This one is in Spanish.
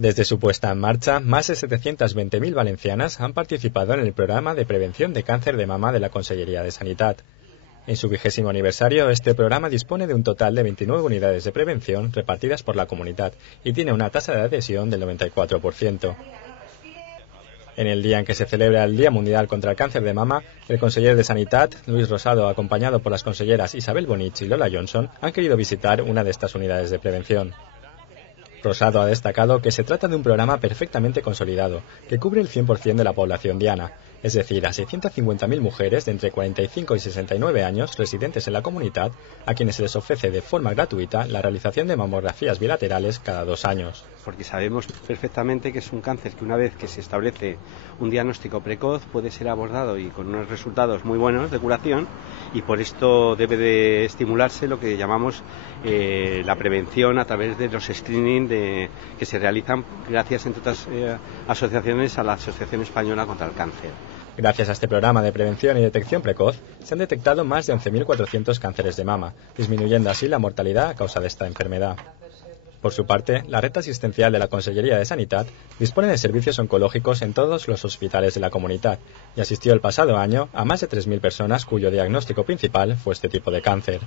Desde su puesta en marcha, más de 720.000 valencianas han participado en el programa de prevención de cáncer de mama de la Conselleria de Sanitat. En su 20º aniversario, este programa dispone de un total de 29 unidades de prevención repartidas por la comunidad y tiene una tasa de adhesión del 94%. En el día en que se celebra el Día Mundial contra el Cáncer de Mama, el conseller de Sanitat, Luis Rosado, acompañado por las conselleras Isabel Bonich y Lola Johnson, han querido visitar una de estas unidades de prevención. Rosado ha destacado que se trata de un programa perfectamente consolidado, que cubre el 100% de la población diana, es decir, a 650.000 mujeres de entre 45 y 69 años residentes en la comunidad, a quienes se les ofrece de forma gratuita la realización de mamografías bilaterales cada 2 años. Porque sabemos perfectamente que es un cáncer que una vez que se establece un diagnóstico precoz puede ser abordado y con unos resultados muy buenos de curación, y por esto debe de estimularse lo que llamamos la prevención a través de los screening que se realizan gracias, entre otras asociaciones, a la Asociación Española contra el Cáncer. Gracias a este programa de prevención y detección precoz, se han detectado más de 11.400 cánceres de mama, disminuyendo así la mortalidad a causa de esta enfermedad. Por su parte, la red asistencial de la Conselleria de Sanitat dispone de servicios oncológicos en todos los hospitales de la comunidad y asistió el pasado año a más de 3.000 personas cuyo diagnóstico principal fue este tipo de cáncer.